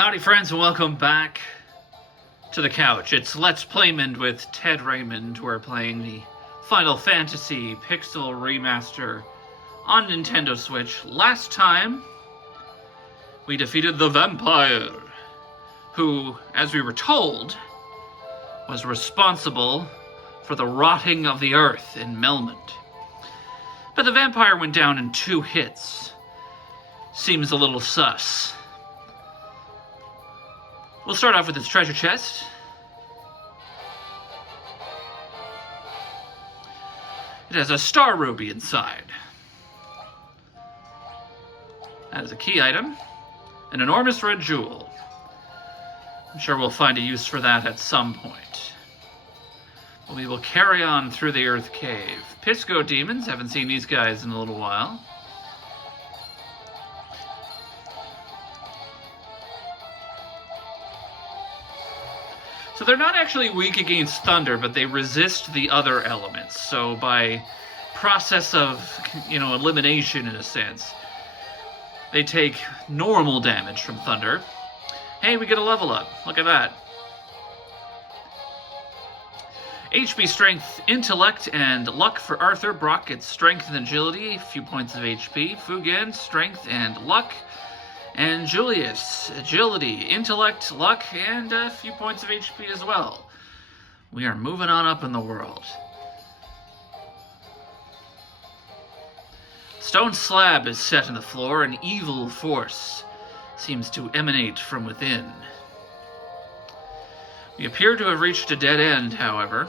Howdy friends and welcome back to the couch. It's Let's Playmond with Ted Raymond. We're playing the Final Fantasy Pixel Remaster on Nintendo Switch. Last time, we defeated the vampire, who, as we were told, was responsible for the rotting of the earth in Melmond. But the vampire went down in 2 hits. Seems a little sus. We'll start off with this treasure chest. It has a star ruby inside. That is a key item. An enormous red jewel. I'm sure we'll find a use for that at some point. But we will carry on through the Earth Cave. Pisco demons, haven't seen these guys in a little while. So they're not actually weak against thunder, but they resist the other elements. So by process of, elimination in a sense, they take normal damage from thunder. Hey, we get a level up. Look at that. HP, Strength, Intellect, and Luck for Arthur. Brock gets Strength and Agility, a few points of HP. Fugen, Strength and Luck. And Julius, Agility, Intellect, Luck, and a few points of HP as well. We are moving on up in the world. Stone slab is set in the floor. An evil force seems to emanate from within. We appear to have reached a dead end, however.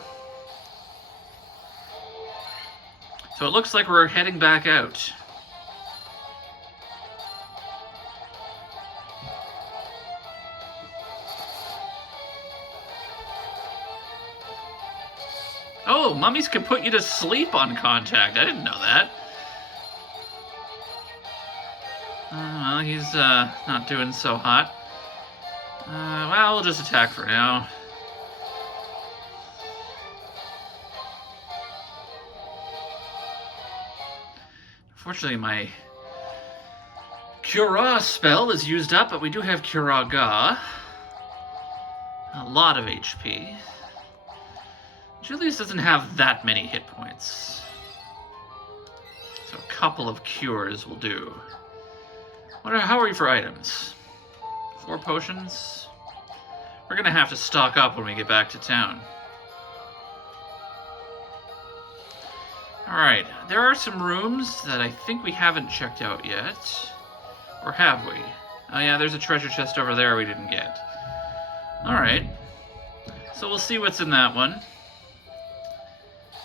So it looks like we're heading back out. Oh, mummies can put you to sleep on contact. I didn't know that. Well, he's not doing so hot. Well, we'll just attack for now. Unfortunately, my Cura spell is used up, but we do have Curaga. A lot of HP. Julius doesn't have that many hit points. So a couple of cures will do. How are you for items? 4 potions? We're gonna have to stock up when we get back to town. Alright, there are some rooms that I think we haven't checked out yet. Or have we? Oh yeah, there's a treasure chest over there we didn't get. Alright. So we'll see what's in that one.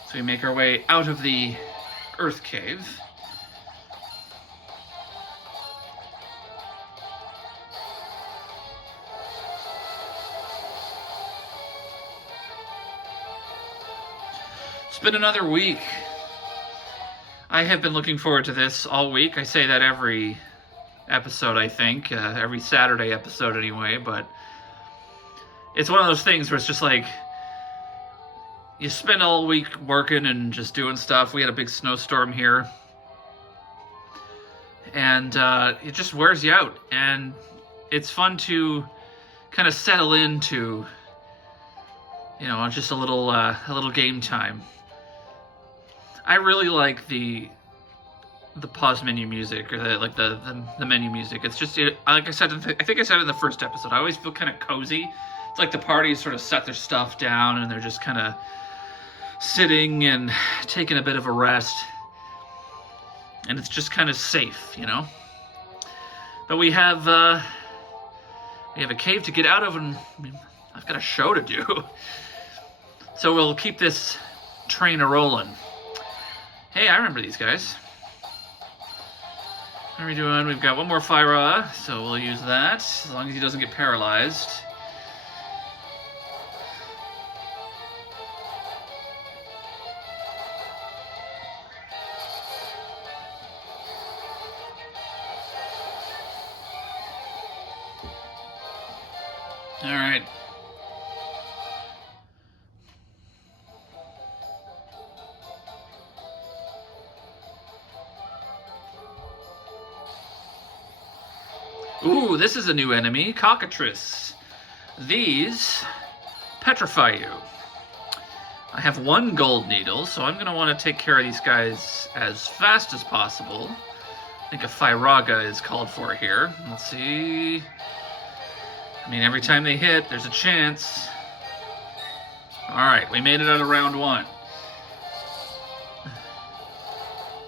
So we make our way out of the Earth Cave. It's been another week. I have been looking forward to this all week. I say that every episode, I think. Every Saturday episode anyway, but it's one of those things where it's just like, you spend all week working and just doing stuff. We had a big snowstorm here. And it just wears you out. And it's fun to kind of settle into, just a little game time. I really like the pause menu music, or the menu music. It's just, like I said, I think I said in the first episode, I always feel kind of cozy. It's like the parties sort of set their stuff down and they're just kind of sitting and taking a bit of a rest, and it's just kind of safe, But we have a cave to get out of, and I've got a show to do. So we'll keep this train a rolling. Hey, I remember these guys. How are we doing? We've got one more Fyra, so we'll use that as long as he doesn't get paralyzed. All right. Ooh, this is a new enemy, Cockatrice. These petrify you. I have 1 gold needle, so I'm going to want to take care of these guys as fast as possible. I think a Fyraga is called for here. Let's see. I mean, every time they hit, there's a chance. Alright, we made it out of round 1.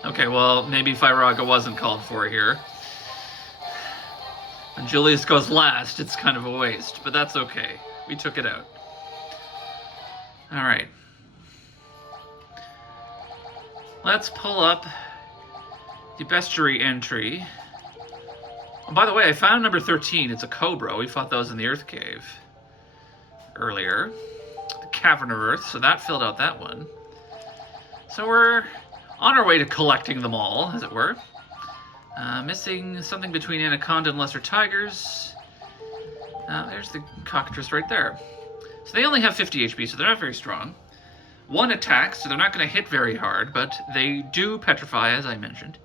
Okay, well, maybe Fyraga wasn't called for here. When Julius goes last, it's kind of a waste, but that's okay. We took it out. Alright. Let's pull up the bestiary entry. Oh, by the way, I found number 13. It's a cobra. We fought those in the Earth Cave earlier. The Cavern of Earth, so that filled out that one. So we're on our way to collecting them all, as it were. Missing something between Anaconda and Lesser Tigers. There's the Cockatrice right there. So they only have 50 HP, so they're not very strong. 1 attack, so they're not going to hit very hard, but they do petrify, as I mentioned.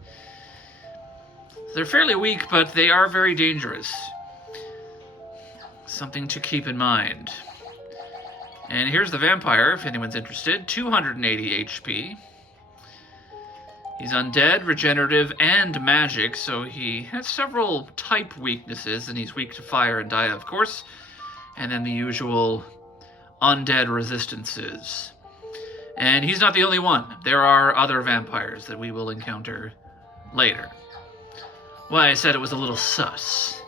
They're fairly weak, but they are very dangerous. Something to keep in mind. And here's the vampire, if anyone's interested. 280 HP. He's undead, regenerative, and magic, so he has several type weaknesses, and he's weak to fire and Dia, of course, and then the usual undead resistances. And he's not the only one. There are other vampires that we will encounter later. Why I said it was a little sus.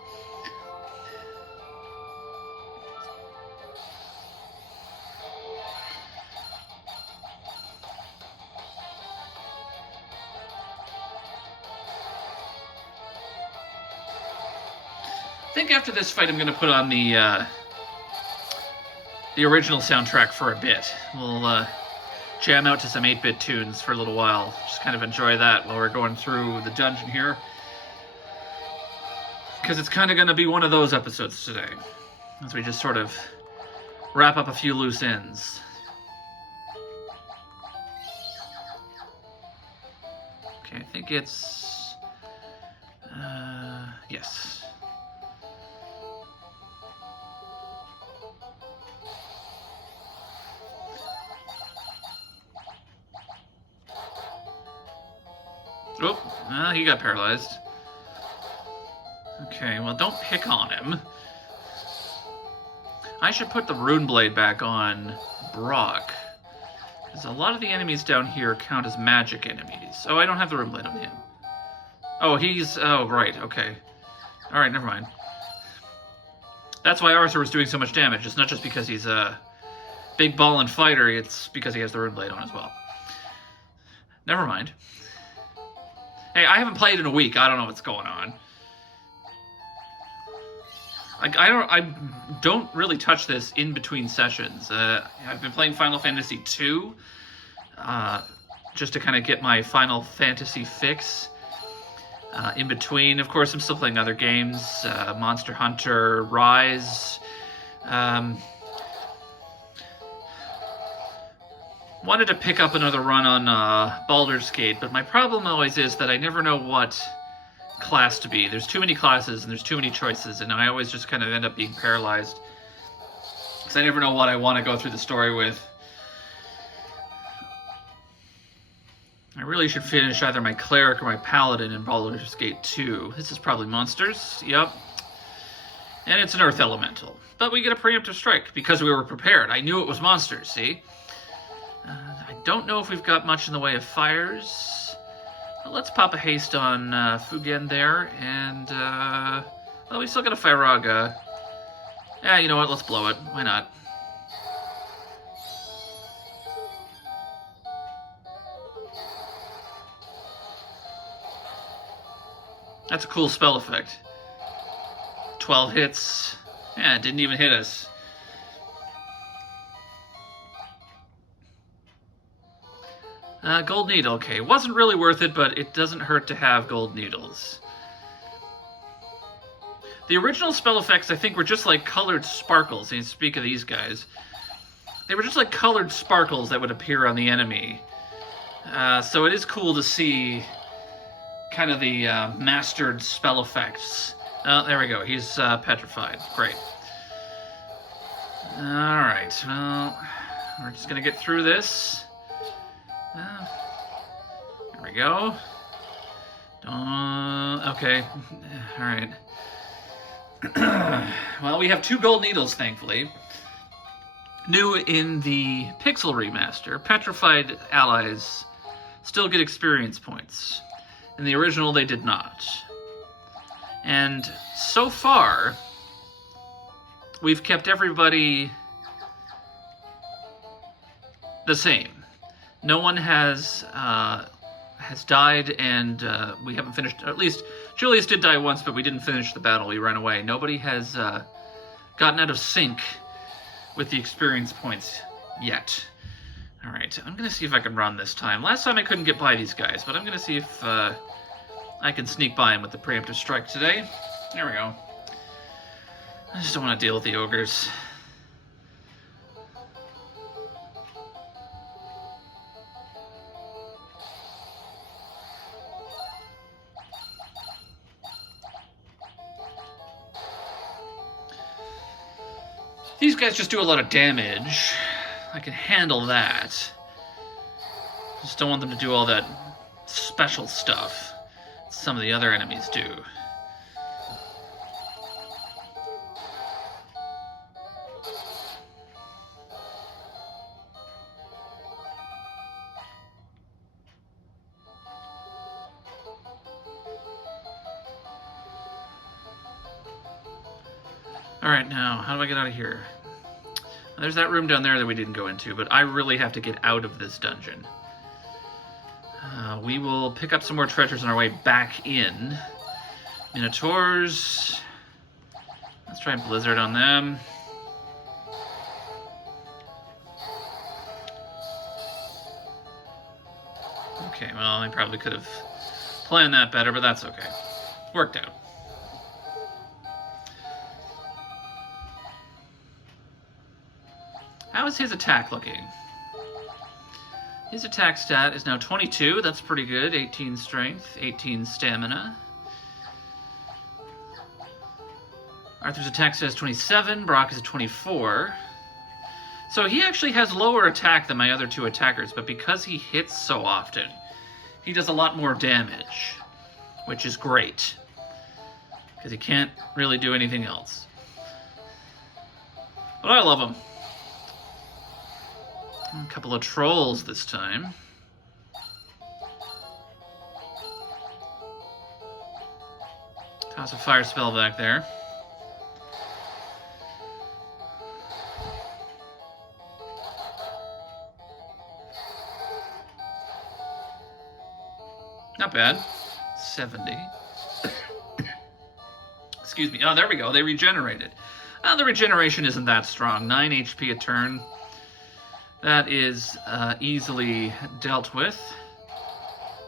I think after this fight I'm going to put on the original soundtrack for a bit. We'll jam out to some 8-bit tunes for a little while. Just kind of enjoy that while we're going through the dungeon here. Because it's kind of going to be one of those episodes today. As we just sort of wrap up a few loose ends. Okay, I think it's... yes. Oh, he got paralyzed. Okay, well, don't pick on him. I should put the rune blade back on Brock. Because a lot of the enemies down here count as magic enemies. Oh, I don't have the rune blade on him. Oh, he's... oh, right, okay. Alright, never mind. That's why Arthur was doing so much damage. It's not just because he's a big ballin' fighter, it's because he has the rune blade on as well. Never mind. Hey, I haven't played in a week. I don't know what's going on. I don't really touch this in between sessions. I've been playing Final Fantasy II, just to kind of get my Final Fantasy fix. In between, of course, I'm still playing other games. Monster Hunter Rise. Wanted to pick up another run on Baldur's Gate, but my problem always is that I never know what class to be. There's too many classes and there's too many choices, and I always just kind of end up being paralyzed because I never know what I want to go through the story with. I really should finish either my cleric or my paladin in Baldur's Gate 2. This is probably monsters. Yep. And it's an earth elemental. But we get a preemptive strike because we were prepared. I knew it was monsters, see? I don't know if we've got much in the way of fires. But let's pop a haste on Fugen there, and, well, we still got a Fyraga. Yeah, you know what, let's blow it. Why not? That's a cool spell effect. 12 hits. Yeah, it didn't even hit us. Gold needle, okay. Wasn't really worth it, but it doesn't hurt to have gold needles. The original spell effects, I think, were just like colored sparkles. And speak of these guys. They were just like colored sparkles that would appear on the enemy. So it is cool to see kind of the mastered spell effects Oh, there we go. He's petrified. Great. Alright, well, we're just gonna get through this. There we go. Okay. Alright. Well, we have 2 gold needles, thankfully. New in the Pixel remaster, petrified allies still get experience points. In the original, they did not. And so far, we've kept everybody the same. No one has died, and we haven't finished. At least Julius did die once, but we didn't finish the battle. We ran away. Nobody has gotten out of sync with the experience points yet. All right, I'm gonna see if I can run this time. Last time I couldn't get by these guys, but I'm gonna see if I can sneak by them with the preemptive strike today. There we go. I just don't want to deal with the ogres. These guys just do a lot of damage. I can handle that. Just don't want them to do all that special stuff some of the other enemies do. Alright, now, how do I get out of here? There's that room down there that we didn't go into, but I really have to get out of this dungeon. We will pick up some more treasures on our way back in. Minotaurs. Let's try Blizzard on them. Okay, well, I probably could have planned that better, but that's okay. Worked out. How is his attack looking? His attack stat is now 22. That's pretty good. 18 strength, 18 stamina. Arthur's attack stat is 27. Brock is a 24. So he actually has lower attack than my other 2 attackers, but because he hits so often, he does a lot more damage, which is great, because he can't really do anything else. But I love him. A couple of trolls this time. Toss a fire spell back there. Not bad. 70. Excuse me. Oh, there we go. They regenerated. The regeneration isn't that strong. 9 HP a turn. That is easily dealt with.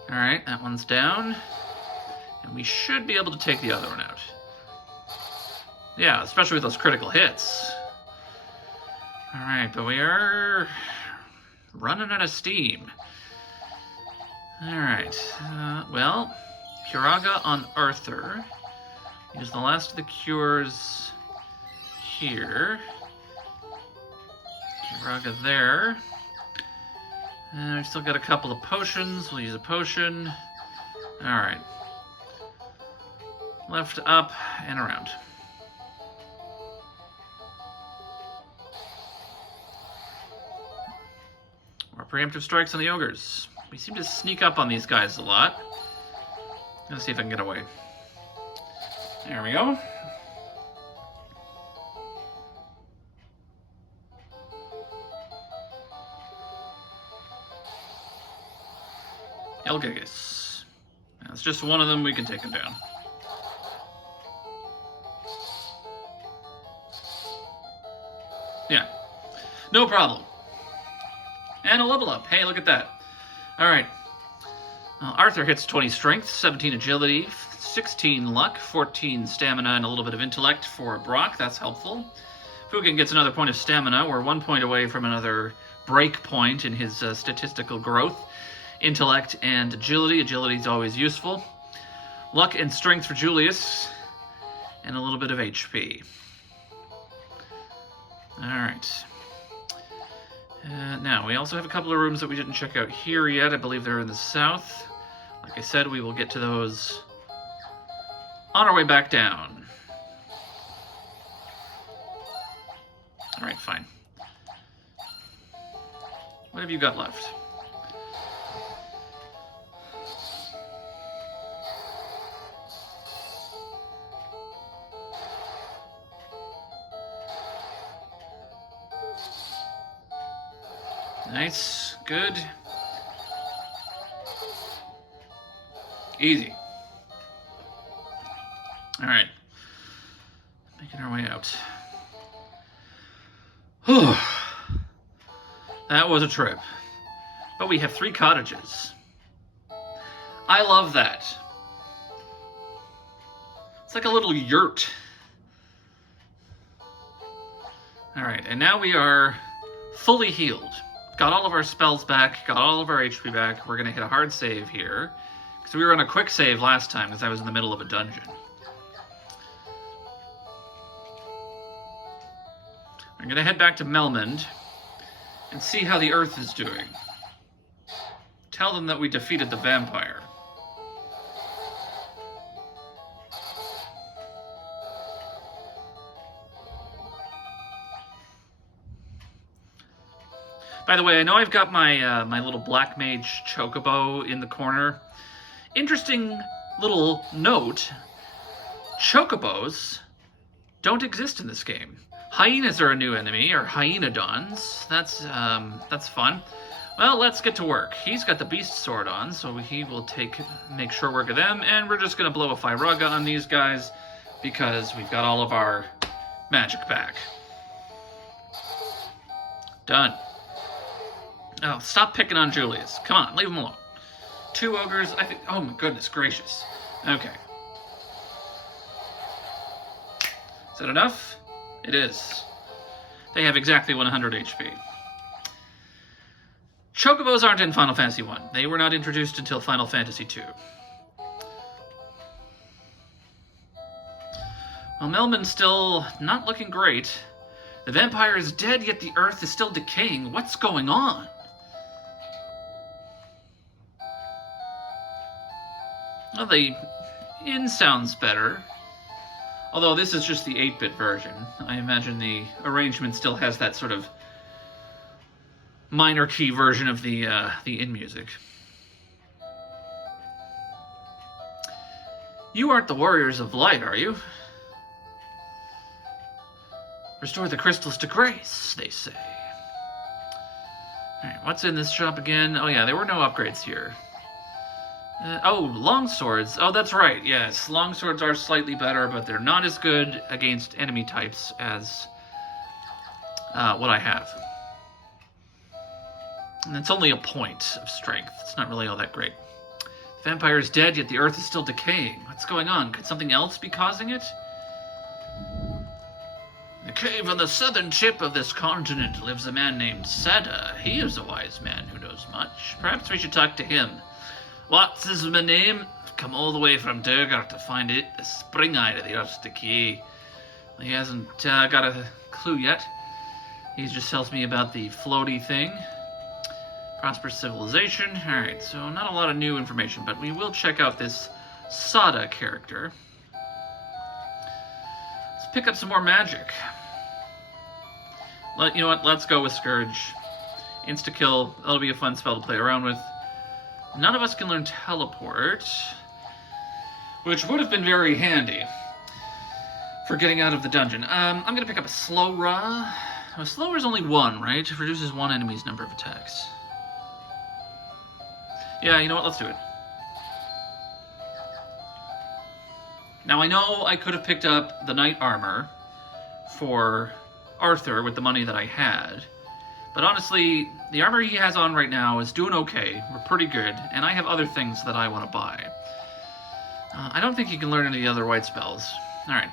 Alright, that one's down. And we should be able to take the other one out. Yeah, especially with those critical hits. Alright, but we are running out of steam. Alright, well, Curaga on Arthur. Use the last of the cures here. Curaga there. And we've still got a couple of potions. We'll use a potion. Alright. Left, up, and around. More preemptive strikes on the ogres. We seem to sneak up on these guys a lot. Let's see if I can get away. There we go. Elgigus. That's just one of them. We can take him down. Yeah. No problem. And a level up. Hey, look at that. Alright. Arthur hits 20 strength, 17 agility, 16 luck, 14 stamina, and a little bit of intellect for Brock. That's helpful. Fukin gets another point of stamina. We're 1 point away from another break point in his statistical growth. Intellect and agility. Agility is always useful. Luck and strength for Julius. and a little bit of HP. Alright. Now, we also have a couple of rooms that we didn't check out here yet. I believe they're in the south. Like I said, we will get to those on our way back down. Alright, fine. What have you got left? Nice. Good. Easy. Alright. Making our way out. Whew. That was a trip. But we have 3 cottages. I love that. It's like a little yurt. Alright, and now we are fully healed. Got all of our spells back, got all of our HP back. We're going to hit a hard save here. Because we were on a quick save last time because I was in the middle of a dungeon. I'm going to head back to Playmond and see how the Earth is doing. Tell them that we defeated the vampire. By the way, I know I've got my my little Black Mage Chocobo in the corner. Interesting little note. Chocobos don't exist in this game. Hyenas are a new enemy, or Hyenodons. That's fun. Well, let's get to work. He's got the Beast Sword on, so he will make short work of them, and we're just going to blow a Fyraga on these guys because we've got all of our magic back. Done. Oh, stop picking on Julius. Come on, leave him alone. 2 ogres, I think... Oh my goodness gracious. Okay. Is that enough? It is. They have exactly 100 HP. Chocobos aren't in Final Fantasy 1. They were not introduced until Final Fantasy 2. Well, Playmond's still not looking great. The vampire is dead, yet the earth is still decaying. What's going on? Well, the inn sounds better. Although this is just the 8-bit version. I imagine the arrangement still has that sort of minor key version of the inn music. You aren't the Warriors of Light, are you? Restore the crystals to grace, they say. Alright, what's in this shop again? Oh yeah, there were no upgrades here. Oh, longswords. Oh, that's right, yes. Longswords are slightly better, but they're not as good against enemy types as what I have. And it's only a point of strength. It's not really all that great. The vampire is dead, yet the earth is still decaying. What's going on? Could something else be causing it? In the cave on the southern tip of this continent lives a man named Sada. He is a wise man who knows much. Perhaps we should talk to him. What's his name? Come all the way from Durgar to find it. A spring eye to the earth's decay. He hasn't got a clue yet. He just tells me about the floaty thing. Prosperous civilization. Alright, so not a lot of new information, but we will check out this Sada character. Let's pick up some more magic. You know what? Let's go with Scourge. Insta-kill. That'll be a fun spell to play around with. None of us can learn Teleport, which would have been very handy for getting out of the dungeon. I'm going to pick up a Slow Ra. A Slow Ra is only 1, right? It reduces 1 enemy's number of attacks. Yeah, you know what? Let's do it. Now, I know I could have picked up the Knight Armor for Arthur with the money that I had. But honestly, the armor he has on right now is doing okay. We're pretty good. And I have other things that I want to buy. I don't think you can learn any other white spells. Alright.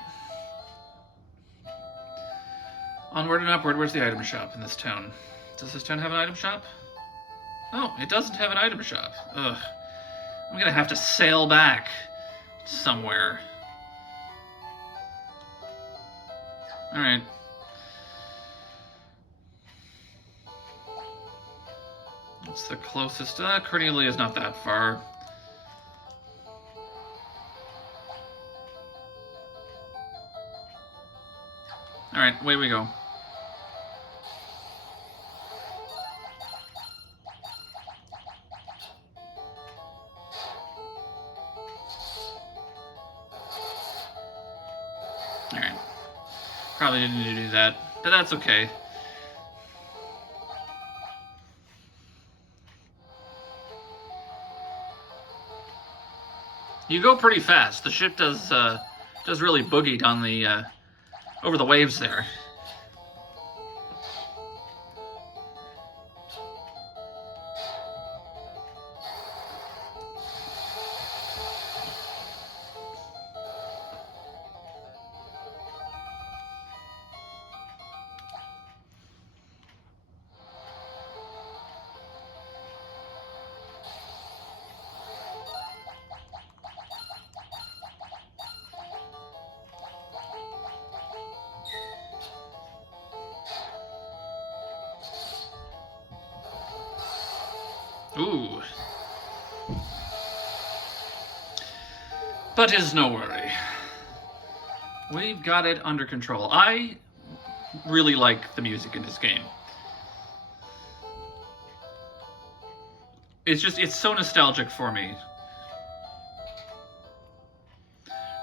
Onward and upward. Where's the item shop in this town? Does this town have an item shop? Oh, it doesn't have an item shop. Ugh. I'm gonna have to sail back somewhere. Alright. What's the closest? Cornelia is not that far. Alright, away we go. Alright. Probably didn't need to do that, but that's okay. You go pretty fast. The ship does really boogie down the over the waves there. Ooh. But it's no worry. We've got it under control. I really like the music in this game. It's so nostalgic for me.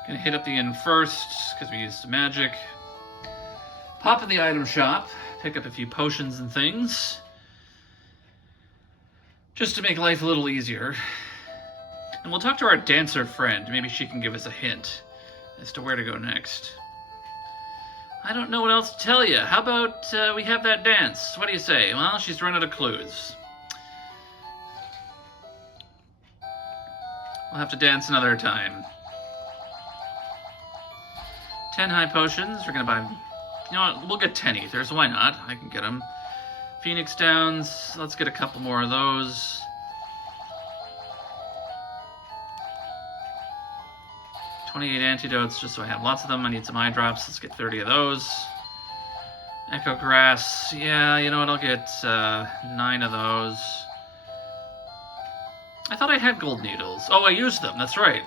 Gonna hit up the inn first, because we used some magic. Pop in the item shop, pick up a few potions and things. Just to make life a little easier. And we'll talk to our dancer friend. Maybe she can give us a hint as to where to go next. I don't know what else to tell you. How about we have that dance? What do you say? Well, she's run out of clues. We'll have to dance another time. 10 high potions. We're gonna buy... You know what? We'll get 10 ethers. Why not? I can get them. Phoenix Downs, let's get a couple more of those. $28 antidotes, just so I have lots of them. I need some eye drops. Let's get 30 of those. Echo Grass, yeah, you know what? I'll get 9 of those. I thought I had gold needles. Oh, I used them. That's right.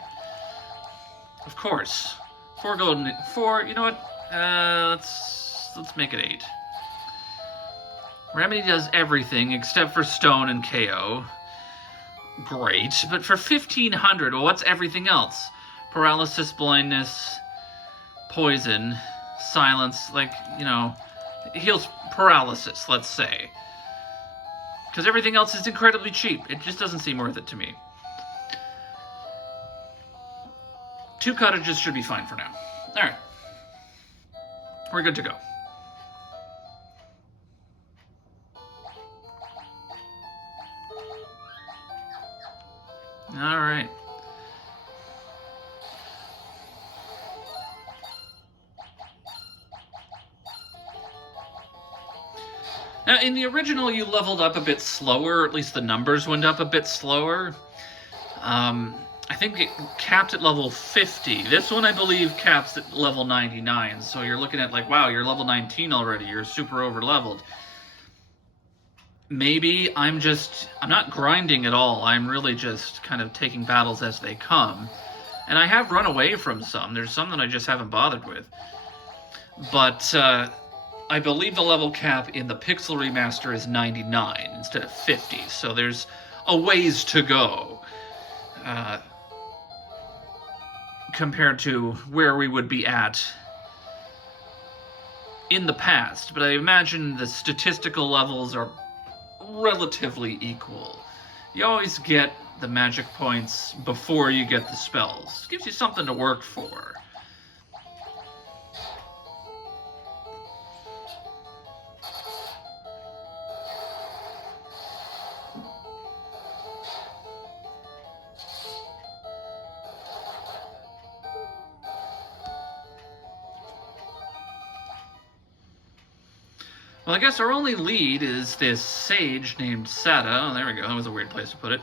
Of course. 4 gold. 4. You know what? Let's make it 8. Remedy does everything except for stone and KO. Great, but for 1500, well, what's everything else? Paralysis, blindness, poison, silence, like, you know, heals paralysis, let's say. Because everything else is incredibly cheap. It just doesn't seem worth it to me. 2 cottages should be fine for now. Alright. We're good to go. All right. Now, in the original, you leveled up a bit slower, or at least the numbers went up a bit slower. I think it capped at level 50. This one, I believe, caps at level 99. So you're looking at like, wow, you're level 19 already. You're super over-leveled. Maybe I'm not grinding at all. I'm really just kind of taking battles as they come. And I have run away from some. There's some that I just haven't bothered with. But I believe the level cap in the Pixel Remaster is 99 instead of 50. So there's a ways to go compared to where we would be at in the past. But I imagine the statistical levels are relatively equal. You always get the magic points before you get the spells. It gives you something to work for. Well, I guess our only lead is this sage named Sada. Oh, there we go. That was a weird place to put it.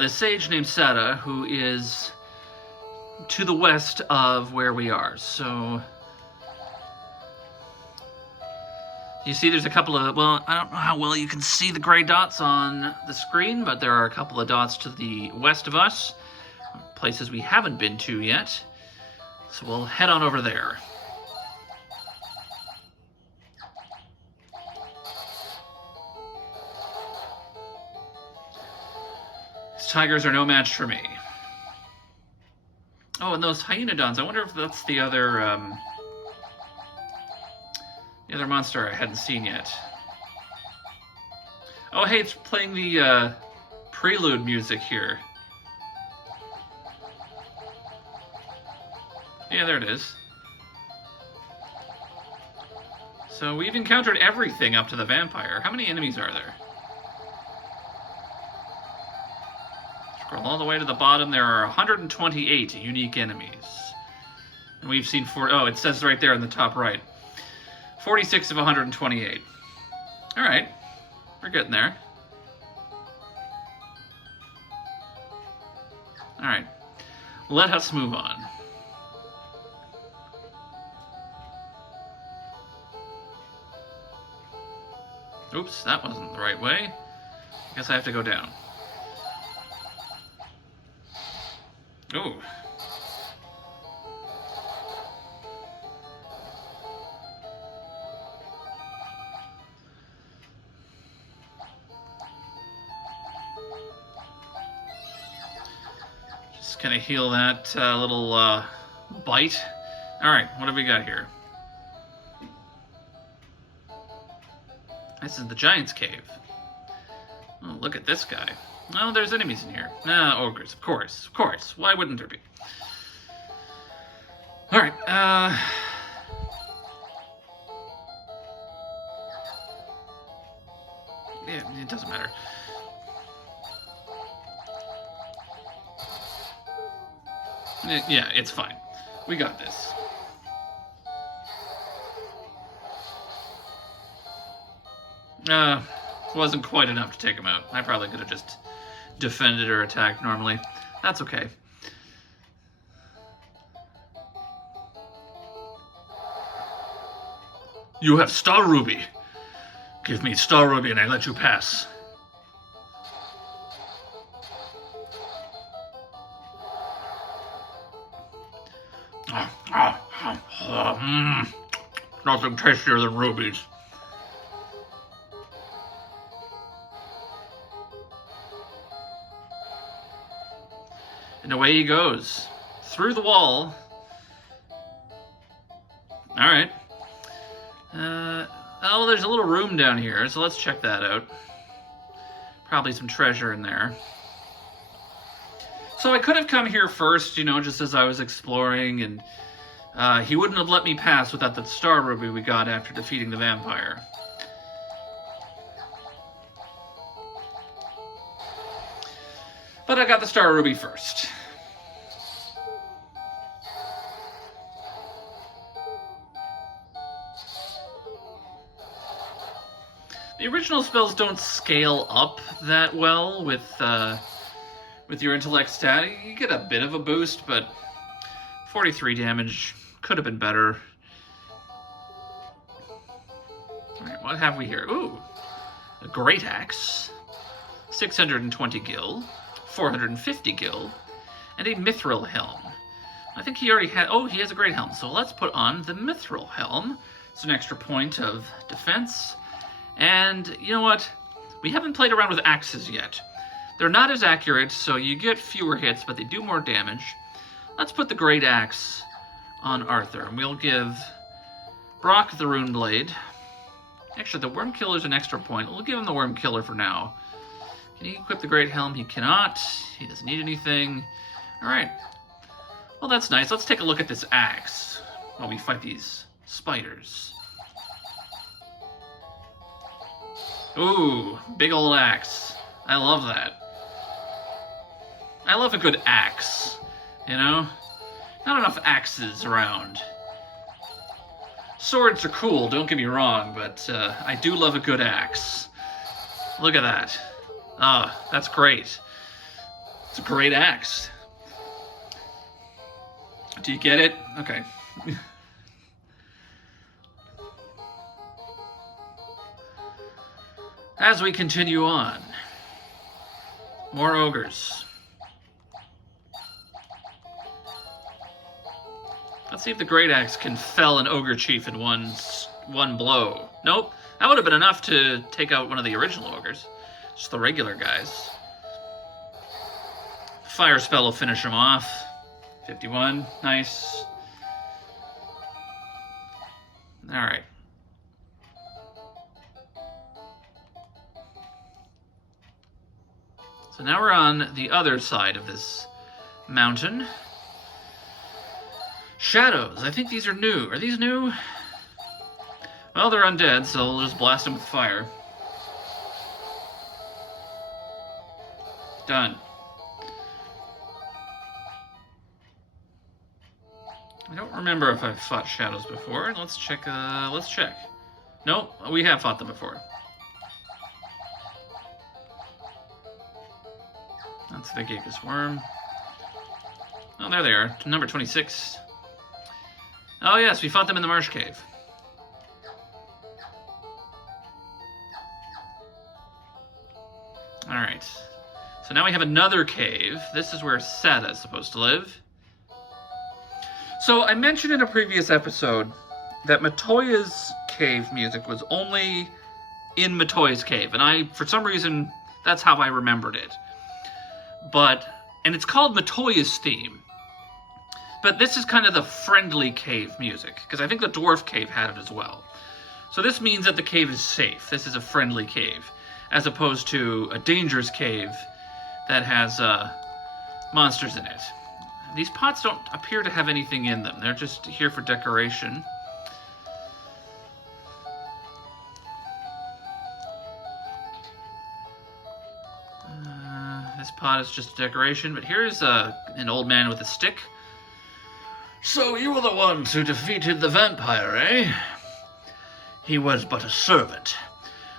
This sage named Sada, who is to the west of where we are. So You see there's a couple of, well, I don't know how well you can see the gray dots on the screen, but there are a couple of dots to the west of us, places we haven't been to yet. So we'll head on over there. These tigers are no match for me. Oh, and those hyenodons, I wonder if that's the other monster I hadn't seen yet. Oh, hey, it's playing the prelude music here. Yeah, there it is. So we've encountered everything up to the vampire. How many enemies are there? Scroll all the way to the bottom. There are 128 unique enemies. And we've seen oh, it says right there in the top right. 46 of 128. All right, we're getting there. All right, let us move on. Oops, that wasn't the right way. I guess I have to go down. Ooh. Just gonna heal that little bite. All right, what have we got here? This is the Giant's Cave. Oh, look at this guy. Oh, there's enemies in here. Ogres, of course, of course. Why wouldn't there be? All right, yeah, it doesn't matter. Yeah, it's fine. We got this. Wasn't quite enough to take him out. I probably could have just defended or attacked normally. That's okay. You have Star Ruby. Give me Star Ruby and I let you pass. Nothing tastier than rubies. And away he goes. Through the wall. Alright. Oh, there's a little room down here, so let's check that out. Probably some treasure in there. So I could have come here first, you know, just as I was exploring, and he wouldn't have let me pass without the Star Ruby we got after defeating the vampire. But I got the Star Ruby first. The original spells don't scale up that well with your intellect stat. You get a bit of a boost, but 43 damage could have been better. Alright, what have we here? Ooh, a great axe, 620 gil, 450 gil, and a mithril helm. I think he already had, oh, he has a great helm, so let's put on the mithril helm. It's an extra point of defense. And you know what? We haven't played around with axes yet. They're not as accurate, so you get fewer hits, but they do more damage. Let's put the Great Axe on Arthur, and we'll give Brock the Rune Blade. Actually, the Worm Killer's an extra point. We'll give him the Worm Killer for now. Can he equip the Great Helm? He cannot. He doesn't need anything. Alright. Well, that's nice. Let's take a look at this axe while we fight these spiders. Ooh, big old axe. I love that. I love a good axe, you know? Not enough axes around. Swords are cool, don't get me wrong, but I do love a good axe. Look at that. Ah, that's great. It's a great axe. Do you get it? Okay. As we continue on, more ogres. Let's see if the Great Axe can fell an ogre chief in one blow. Nope, that would have been enough to take out one of the original ogres. Just the regular guys. Fire spell will finish him off. 51, nice. All right. So now we're on the other side of this mountain. Shadows. I think these are new. Are these new? Well, they're undead, so we'll just blast them with fire. Done. I don't remember if I've fought shadows before. Let's check. Let's check. Nope, we have fought them before. That's the Gigas Worm. Oh, there they are. Number 26. Oh, yes, we fought them in the Marsh Cave. Alright. So now we have another cave. This is where Sada is supposed to live. So I mentioned in a previous episode that Matoya's cave music was only in Matoya's cave. And for some reason, that's how I remembered it. And it's called Matoya's theme. But this is kind of the friendly cave music, because I think the dwarf cave had it as well. So this means that the cave is safe. This is a friendly cave, as opposed to a dangerous cave that has monsters in it. These pots don't appear to have anything in them. They're just here for decoration. This pot is just decoration, but here's an old man with a stick. So you were the ones who defeated the vampire, eh? He was but a servant.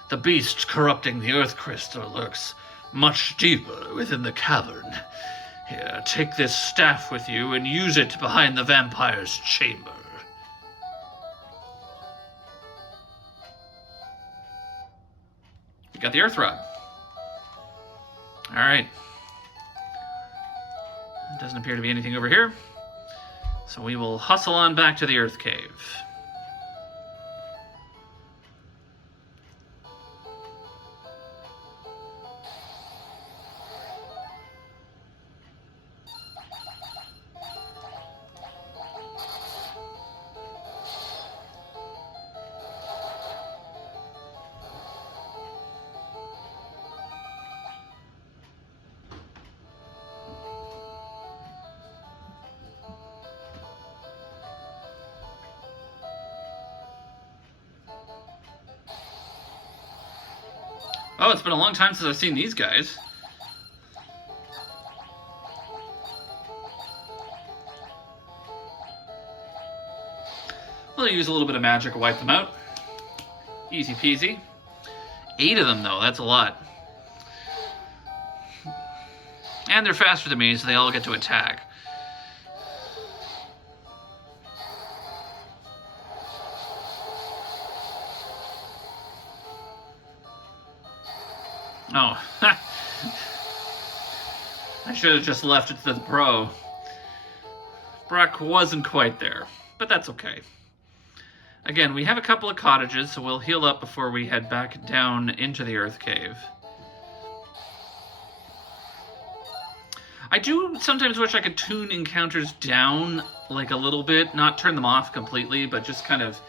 The beast corrupting the earth crystal lurks much deeper within the cavern. Here, take this staff with you and use it behind the vampire's chamber. We got the earth rod. Alright. Doesn't appear to be anything over here. So we will hustle on back to the earth cave. Oh, it's been a long time since I've seen these guys. We'll use a little bit of magic to wipe them out. Easy peasy. 8 of them, though. That's a lot. And they're faster than me, so they all get to attack. Oh, I should have just left it to the pro. Brock wasn't quite there, but that's okay. Again, we have a couple of cottages, so we'll heal up before we head back down into the Earth Cave. I do sometimes wish I could tune encounters down like a little bit, not turn them off completely, but just kind of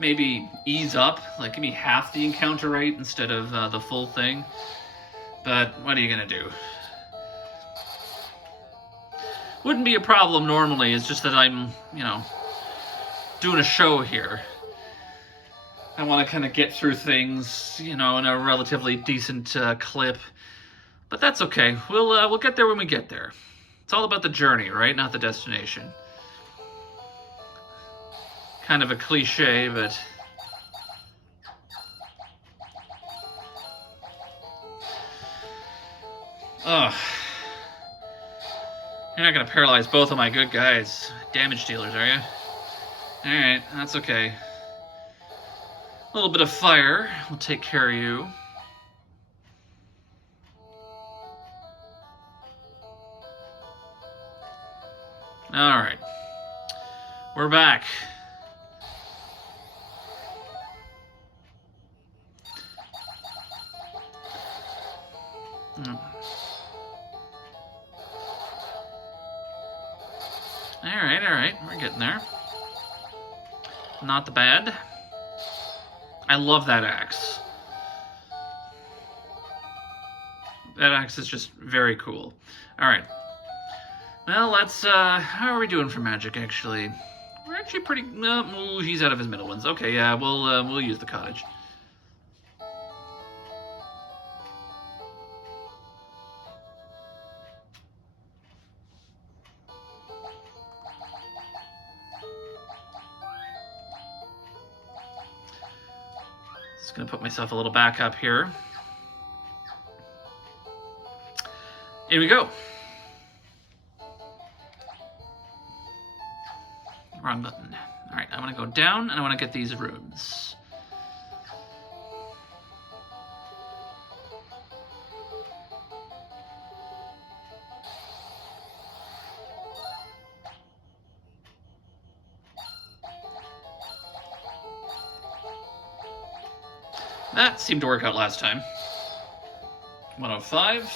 maybe ease up, like give me half the encounter rate instead of the full thing. But what are you gonna do? Wouldn't be a problem normally, it's just that I'm, doing a show here. I want to kind of get through things, in a relatively decent clip. But that's okay. We'll get there when we get there. It's all about the journey, right? Not the destination. Kind of a cliche, but... Ugh. You're not going to paralyze both of my good guys. Damage dealers, are you? Alright, that's okay. A little bit of fire will take care of you. Alright. We're back. Alright. We're getting there. Not bad. I love that axe. That axe is just very cool. Alright. Well, let's, how are we doing for magic, actually? We're actually pretty, he's out of his middle ones. Okay, yeah, we'll use the cottage. Just gonna put myself a little back up here. Here we go. Wrong button. Alright, I want to go down, and I want to get these rooms. That seemed to work out last time. 105.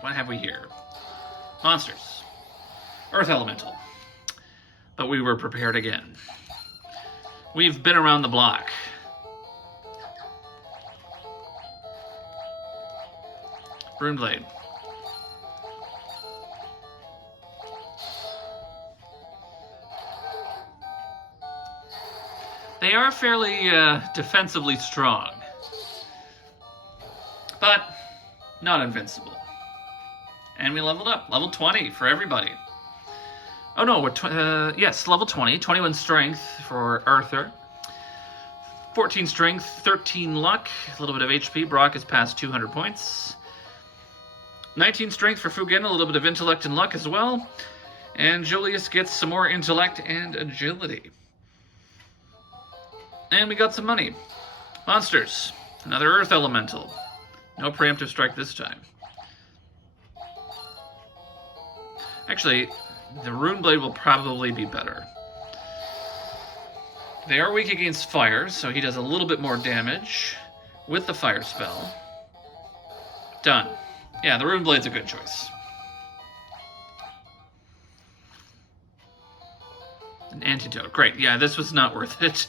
What have we here? Monsters. Earth Elemental. But we were prepared again. We've been around the block. Runeblade. They are fairly defensively strong. But not invincible. And we leveled up. Level 20 for everybody. Oh no, we're yes, level 20. 21 strength for Arthur. 14 strength, 13 luck, a little bit of HP. Brock is past 200 points. 19 strength for Fugen, a little bit of intellect and luck as well. And Julius gets some more intellect and agility. And we got some money. Monsters. Another Earth Elemental. No preemptive strike this time. Actually, the Runeblade will probably be better. They are weak against fire, so he does a little bit more damage with the fire spell. Done. Yeah, the Runeblade's a good choice. An antidote. Great. Yeah, this was not worth it.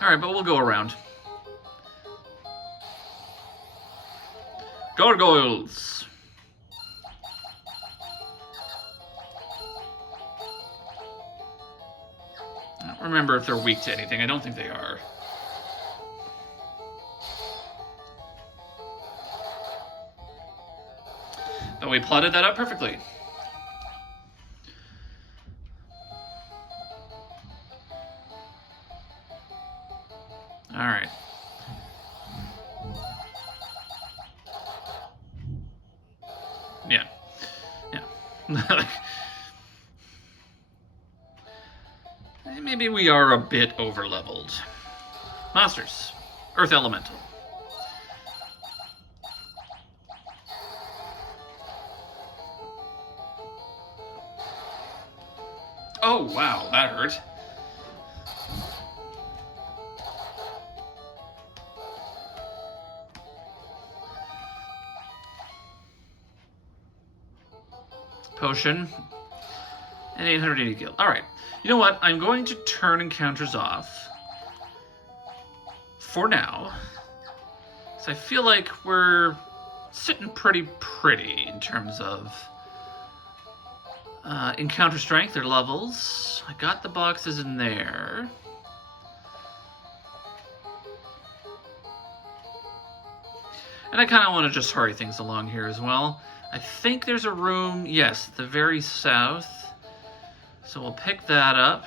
Alright, but we'll go around. Gargoyles! I don't remember if they're weak to anything. I don't think they are. But we plotted that out perfectly. Alright. Yeah. Yeah. Maybe we are a bit over-leveled. Monsters. Earth Elemental. Oh, wow, that hurt. Potion. And 880 gil. Alright. You know what? I'm going to turn encounters off. For now. So I feel like we're sitting pretty in terms of encounter strength or levels. I got the boxes in there. And I kind of want to just hurry things along here as well. I think there's a room, yes, at the very south. So we'll pick that up.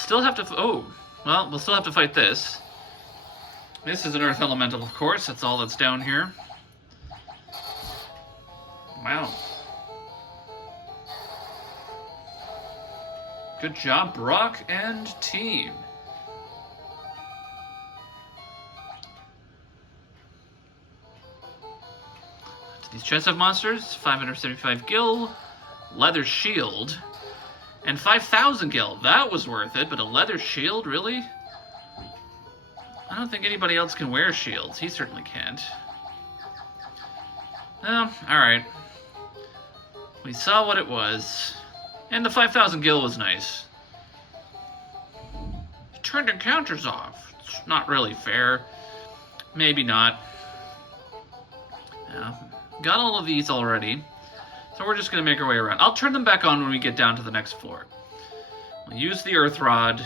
Still have to... Oh, well, we'll still have to fight this. This is an Earth Elemental, of course. That's all that's down here. Wow. Good job, Brock and team. These chests have monsters. 575 gil, leather shield, and 5,000 gil. That was worth it, but a leather shield, really? I don't think anybody else can wear shields. He certainly can't. Well, alright. We saw what it was. And the 5,000 gil was nice. You turned encounters off. It's not really fair. Maybe not. Yeah. Got all of these already. So we're just going to make our way around. I'll turn them back on when we get down to the next floor. We'll use the earth rod.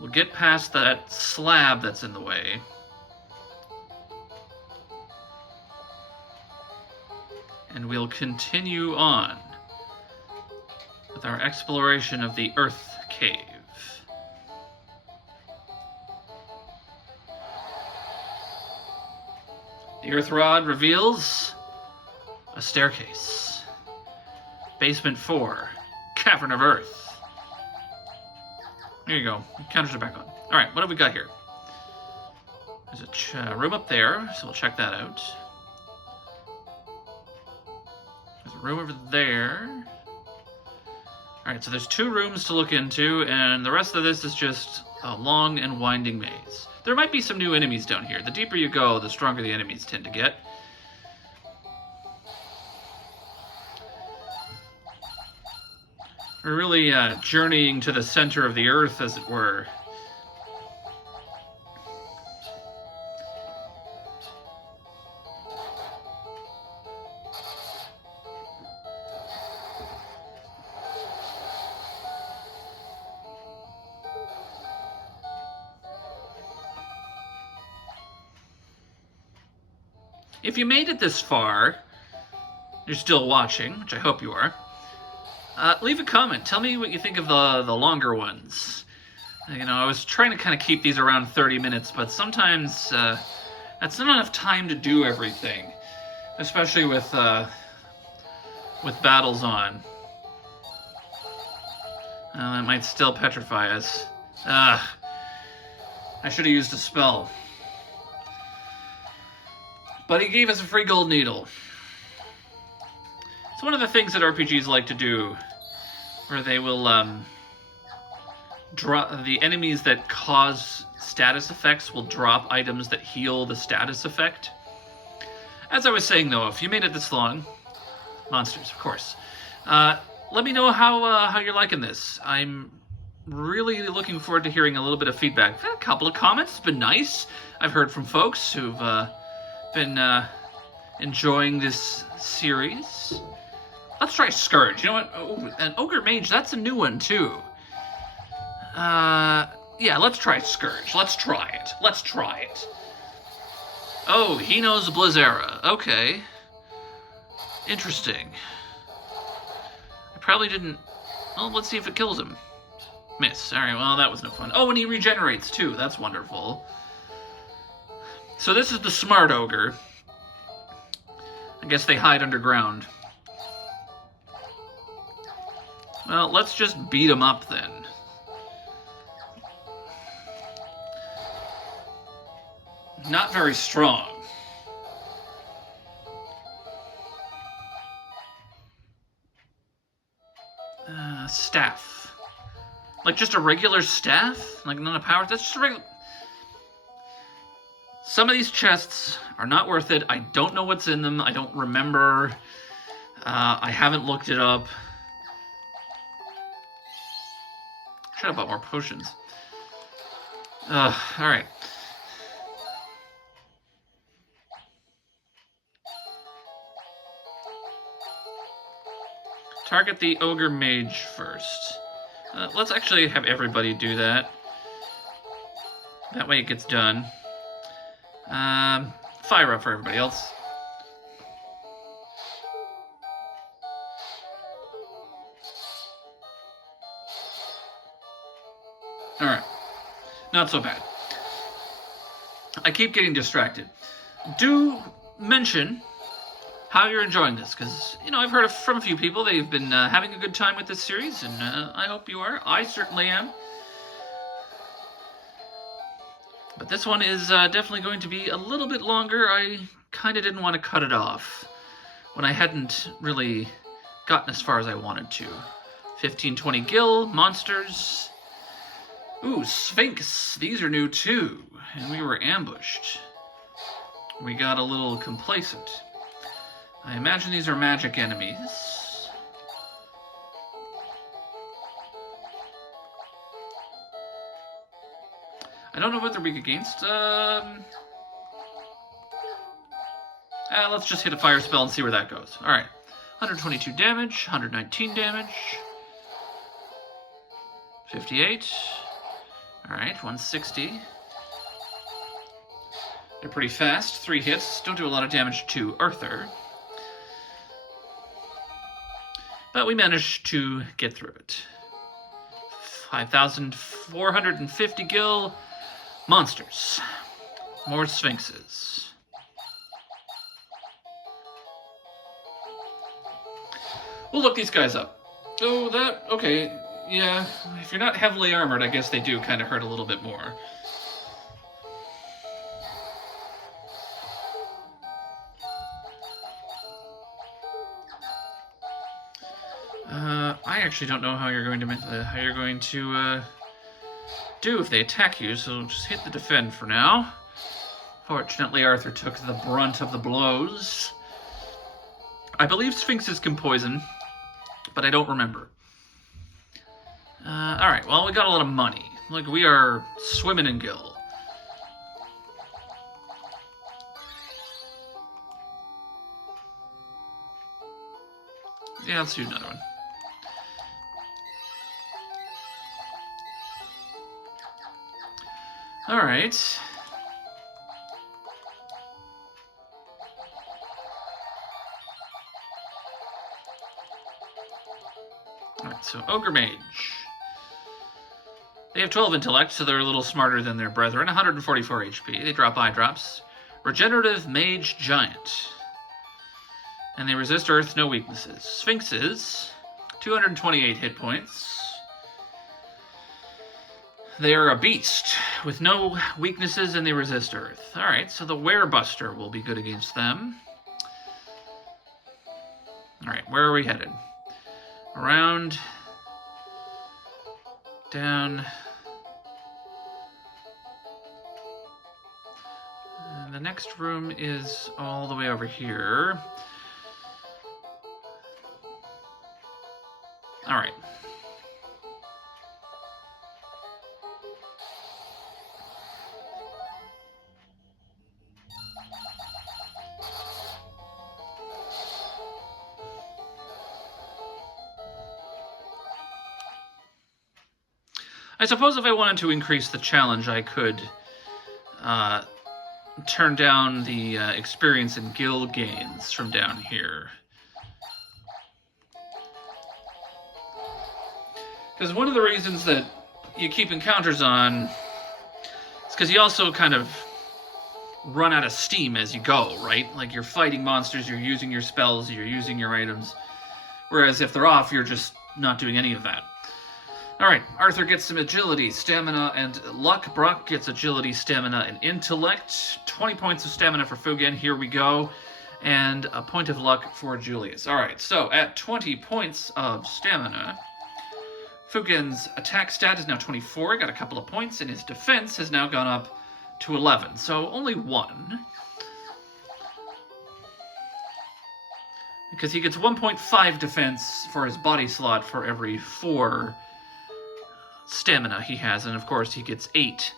We'll get past that slab that's in the way. And we'll continue on with our exploration of the Earth Cave. The Earth Rod reveals a staircase. Basement 4, Cavern of Earth. There you go. Counters are back on. Alright, what have we got here? There's a room up there, so we'll check that out. There's a room over there. Alright, so there's 2 rooms to look into, and the rest of this is just a long and winding maze. There might be some new enemies down here. The deeper you go, the stronger the enemies tend to get. We're really journeying to the center of the earth, as it were. If you made it this far, you're still watching, which I hope you are, leave a comment. Tell me what you think of the longer ones. You know, I was trying to kind of keep these around 30 minutes, but sometimes that's not enough time to do everything, especially with battles on. That might still petrify us. I should have used a spell. But he gave us a free gold needle. It's one of the things that RPGs like to do, where they will drop the enemies that cause status effects will drop items that heal the status effect. As I was saying, though, if you made it this long, monsters, of course. Let me know how you're liking this. I'm really looking forward to hearing a little bit of feedback. I've had a couple of comments. It's been nice. I've heard from folks who've been enjoying this series. Let's try Scourge. You know what? Oh, an Ogre Mage, that's a new one, too. Yeah, let's try Scourge. Let's try it. Let's try it. Oh, he knows Blizzara. Okay. Interesting. I probably didn't... Well, let's see if it kills him. Miss. Alright, well, that was no fun. Oh, and he regenerates, too. That's wonderful. So this is the smart ogre. I guess they hide underground. Well, let's just beat him up then. Not very strong. Staff. Like just a regular staff? Like not a power? That's just a regular... Some of these chests are not worth it. I don't know what's in them. I don't remember. I haven't looked it up. Should have bought more potions. Alright. Target the Ogre Mage first. Let's actually have everybody do that. That way it gets done. Fire up for everybody else. Alright. Not so bad. I keep getting distracted. Do mention how you're enjoying this, because, you know, I've heard from a few people they've been having a good time with this series, and I hope you are. I certainly am. But this one is definitely going to be a little bit longer. I kind of didn't want to cut it off when I hadn't really gotten as far as I wanted to. 15-20 gil, monsters. Ooh, Sphinx. These are new too. And we were ambushed. We got a little complacent. I imagine these are magic enemies. I don't know what they're weak against. Let's just hit a fire spell and see where that goes. Alright. 122 damage, 119 damage. 58. Alright, 160. They're pretty fast. 3 hits. Don't do a lot of damage to Arthur. But we managed to get through it. 5,450 gil. Monsters. More sphinxes. We'll look these guys up. Oh, that... okay. Yeah, if you're not heavily armored, I guess they do kind of hurt a little bit more. I actually don't know how you're going to do if they attack you, so just hit the defend for now. Fortunately, Arthur took the brunt of the blows. I believe sphinxes can poison, but I don't remember. Alright, well, we got a lot of money. Like, we are swimming in gil. Yeah, let's do another one. Alright. Alright, so Ogre Mage. They have 12 intellect, so they're a little smarter than their brethren. 144 HP. They drop eye drops. Regenerative Mage Giant. And they resist Earth, no weaknesses. Sphinxes. 228 hit points. They are a beast with no weaknesses and they resist Earth. Alright, so the Werebuster will be good against them. Alright, where are we headed? Around. Down. And the next room is all the way over here. Alright. I suppose if I wanted to increase the challenge, I could turn down the experience and guild gains from down here. Because one of the reasons that you keep encounters on is because you also kind of run out of steam as you go, right? Like, you're fighting monsters, you're using your spells, you're using your items. Whereas if they're off, you're just not doing any of that. Alright, Arthur gets some agility, stamina, and luck. Brock gets agility, stamina, and intellect. 20 points of stamina for Fugen, here we go. And a point of luck for Julius. Alright, so at 20 points of stamina, Fugen's attack stat is now 24, got a couple of points, and his defense has now gone up to 11. So only 1. Because he gets 1.5 defense for his body slot for every 4 stamina he has, and of course he gets 8.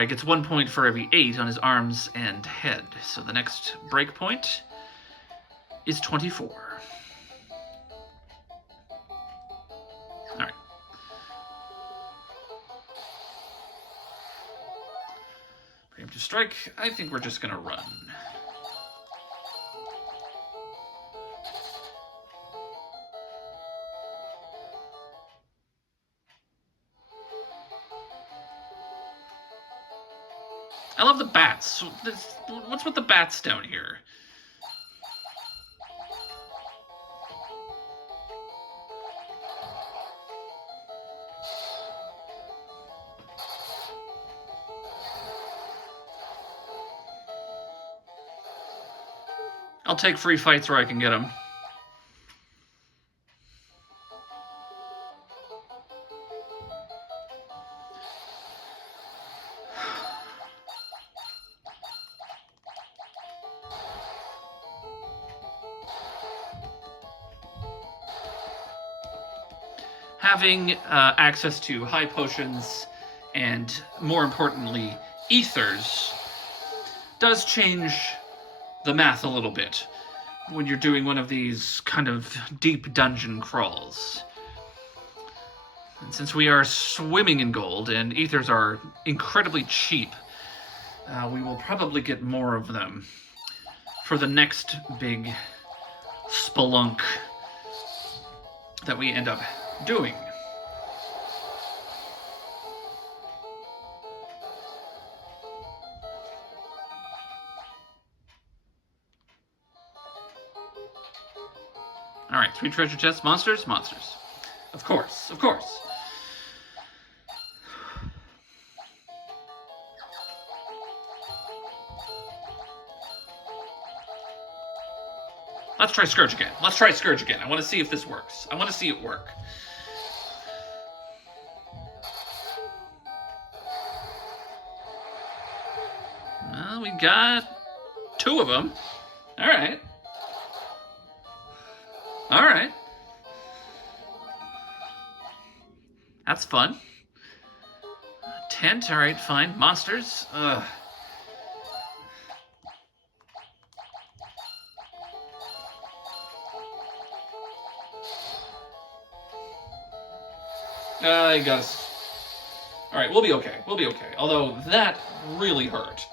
He gets 1 point for every 8 on his arms and head. So the next breakpoint is 24. Alright. Preemptive strike. I think we're just gonna run. I love the bats. What's with the bats down here? I'll take free fights where I can get them. Having access to high potions and, more importantly, ethers does change the math a little bit when you're doing one of these kind of deep dungeon crawls. And since we are swimming in gold and ethers are incredibly cheap, we will probably get more of them for the next big spelunk that we end up doing. Alright, 3 treasure chests, monsters, monsters. Of course, of course. Let's try Scourge again. Let's try Scourge again. I want to see if this works. I want to see it work. Well, we got 2 of them. Alright. Alright. That's fun. Tent, alright, fine. Monsters? Ugh. I got us. Alright, we'll be okay. We'll be okay. Although, that really hurt.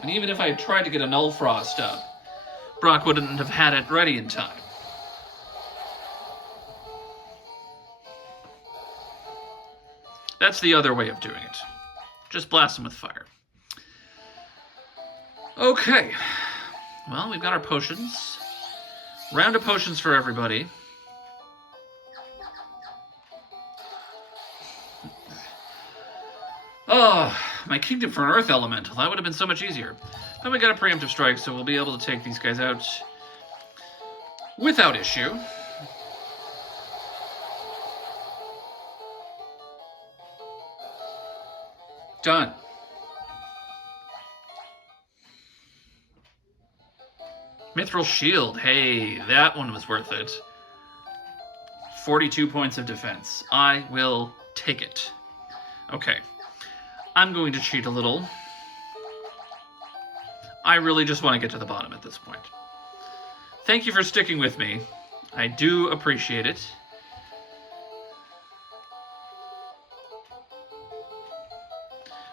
And even if I had tried to get a Null Frost up, Brock wouldn't have had it ready in time. That's the other way of doing it. Just blast them with fire. Okay. Well, we've got our potions. Round of potions for everybody. Oh, my Kingdom for an Earth Elemental. That would have been so much easier. But we got a preemptive strike, so we'll be able to take these guys out without issue. Done. Mithril Shield. Hey, that one was worth it. 42 points of defense. I will take it. Okay. I'm going to cheat a little. I really just want to get to the bottom at this point. Thank you for sticking with me. I do appreciate it.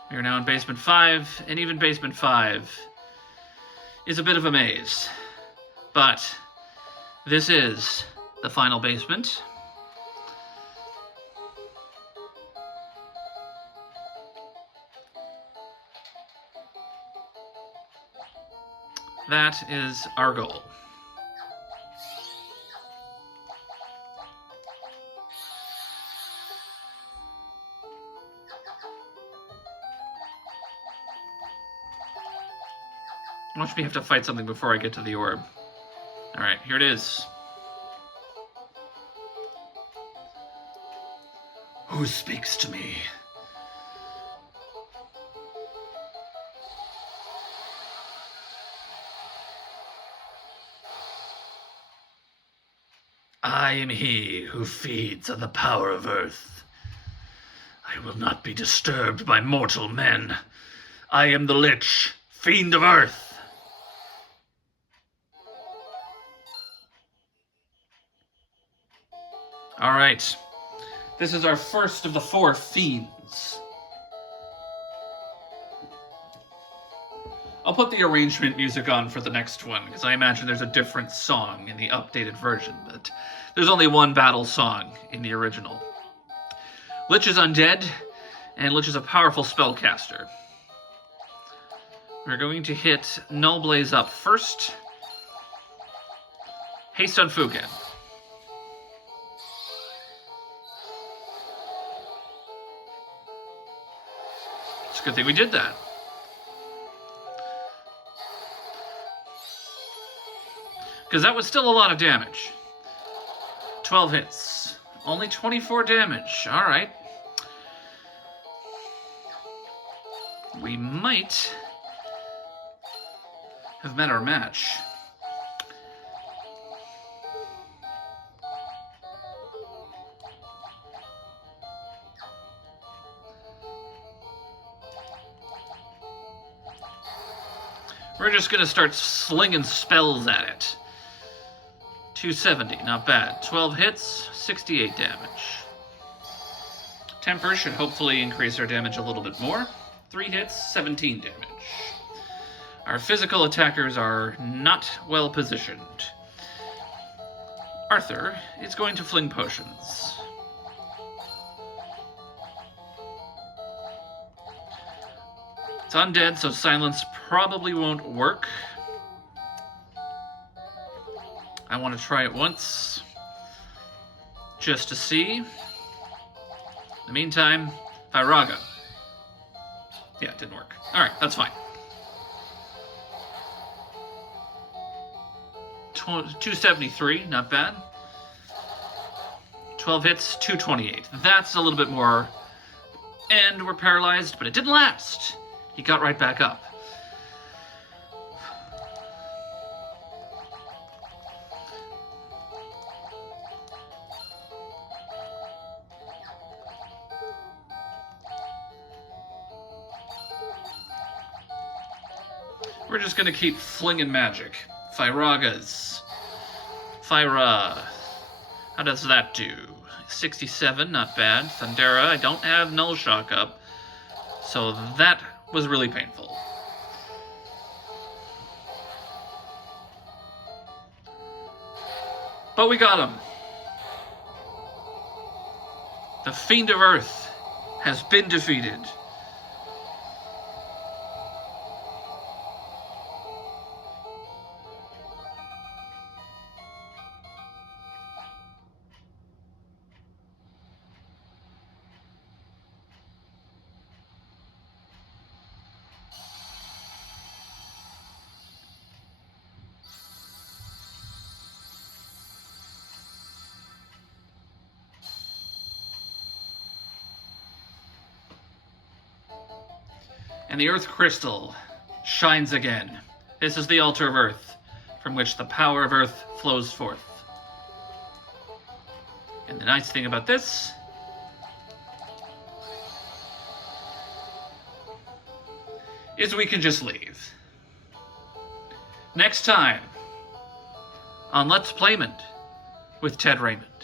We are now in Basement 5, and even Basement 5 is a bit of a maze. But this is the final basement. That is our goal. Watch me have to fight something before I get to the orb. Alright, here it is. Who speaks to me? I am he who feeds on the power of earth. I will not be disturbed by mortal men. I am the Lich, fiend of earth. Alright. This is our first of the 4 fiends. I'll put the arrangement music on for the next one, because I imagine there's a different song in the updated version, but there's only one battle song in the original. Lich is undead, and Lich is a powerful spellcaster. We're going to hit Null Blaze up first. Haste on Fugen. It's a good thing we did that. Because that was still a lot of damage. 12 hits. Only 24 damage. Alright. We might have met our match. We're just gonna start slinging spells at it. 270, not bad. 12 hits, 68 damage. Temper should hopefully increase our damage a little bit more. 3 hits, 17 damage. Our physical attackers are not well positioned. Arthur is going to fling potions. It's undead, so silence probably won't work. I want to try it once, just to see. In the meantime, Firaga. Yeah, it didn't work. Alright, that's fine. 273, not bad. 12 hits, 228. That's a little bit more. And we're paralyzed, but it didn't last. He got right back up. We're just gonna keep flinging magic. Firagas. Fyra. How does that do? 67, not bad. Thundera, I don't have Null Shock up, so that was really painful. But we got him. The Fiend of Earth has been defeated. And the Earth Crystal shines again. This is the altar of Earth, from which the power of Earth flows forth. And the nice thing about this is we can just leave. Next time on Let's Playmond with Ted Raymond.